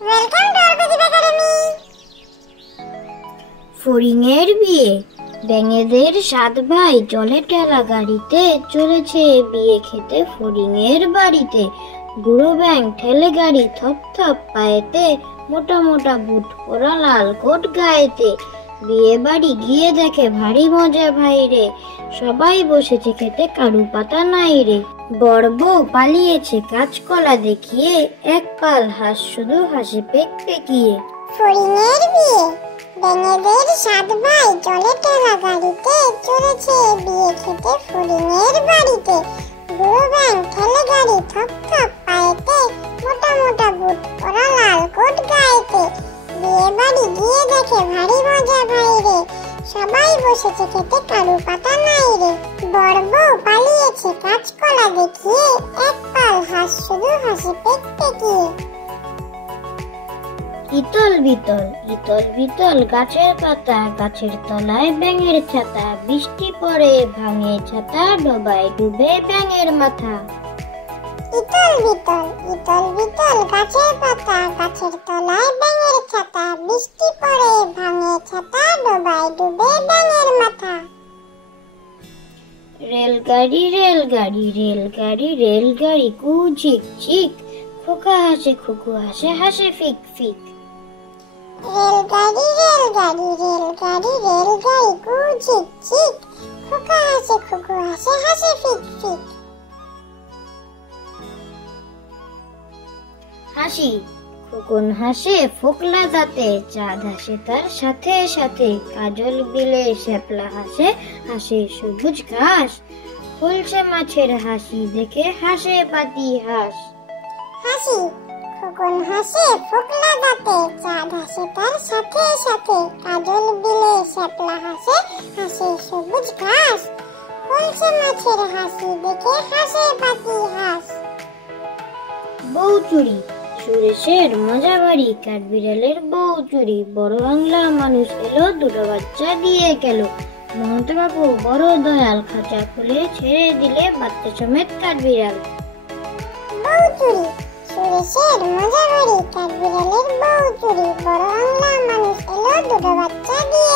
Welcome to Arkadeep academy. ফড়িংয়ের বিয়ে। ব্যাঙেদের 7 ভাই জলে টেলা গাড়িতে চলেছে বিয়ে খেতে ফড়িংয়ের বাড়িতে। বুড়ো ব্যাঙ ঠেলে গাড়ি থপ থপ পায়েতে, মোটা মোটা বুট পরা লাল কোট গায়েতে। বিয়ে বাড়ি গিয়ে দেখে ভারী মজা ভাইরে, সবাই বসেছে খেতে কারু পাতা নাই রে। বর বউ পালিয়েছে কাঁচকলা দেখিয়ে, এক পাল হাঁস শুধু হাসে পেক পেকিয়ে। ফড়িংয়ের বিয়ে। ব্যাঙেদের 7 ভাই জলে টেলা গাড়িতে চলেছে বিয়ে খেতে ফড়িংয়ের বাড়িতে। বুড়ো ব্যাঙ ঠেলে গাড়ি থপ থপ পায়েতে, মোটা মোটা বুট পরা লাল কোট গায়েতে। বিয়ে বাড়ি গিয়ে দেখে ভারী মজা ভাইরে, সবাই বসেছে খেতে কারু পাতা নাই রে। বর বউ পালিয়েছে কাঁচকলা দেখিয়ে, এক পাল হাঁস শুধু হাসি পেক পেকিয়ে। ইতল বিতল ইতল বিতল গাছের পাতা, গাছের তলায় ব্যাঙের ছাতা। বৃষ্টি পড়ে ভাঙে ছাতা, ডোবায় ডুবে ব্যাঙের মাথা। ইতল বিতল গাছের পাতা, গাছের তলায় ব্যাঙের ছাতা। বৃষ্টি পড়ে ভাঙে ছাতা, ডোবায় ডুবে ব্যাঙের মাথা। রেলগাড়ি রেলগাড়ি রেলগাড়ি রেলগাড়ি কু ঝিক ঝিক, খোকা হাসে খুকু হাসে হাসে ফিক ফিক। রেলগাড়ি রেলগাড়ি রেলগাড়ি রেলগাড়ি কু ঝিক ঝিক, খোকা হাসে খুকু হাসে হাসে ফিক ফিক। হাসি। খোকন হাসে ফোকলা দাঁতে, চাঁদ হাসে তার সাথে সাথে। কাজল বিলে শ্যাপলা হাসে, হাসে সবুজ ঘাস। ফুলছে মাছের হাসি দেখে হাসে পাতি হাঁস। হাসি। খোকন হাসে ফোকলা দাঁতে, চাঁদ হাসে তার সাথে সাথে। কাজল বিলে শ্যাপলা হাসে, হাসে সবুজ ঘাস। ফুলছে মাছের হাসি দেখে হাসে পাতি হাঁস। বউ চুরি। সুরেশের মজা বাড়ি, কাঠবিড়ালের বউ চুরি। বড় বাংলা মানুষ এলো, দুটো বাচ্চা দিয়ে গেল। মহন্ত বাবু বড় দয়াল, খাঁচা খুলে ছেড়ে দিলে বাচ্চা সমেত কাঠবিড়াল। বউ চুরি। সুরেশের মজা বাড়ি, কাঠবিড়ালের বউ চুরি। বড় বাংলা মানুষ এলো, দুটো বাচ্চা দিয়ে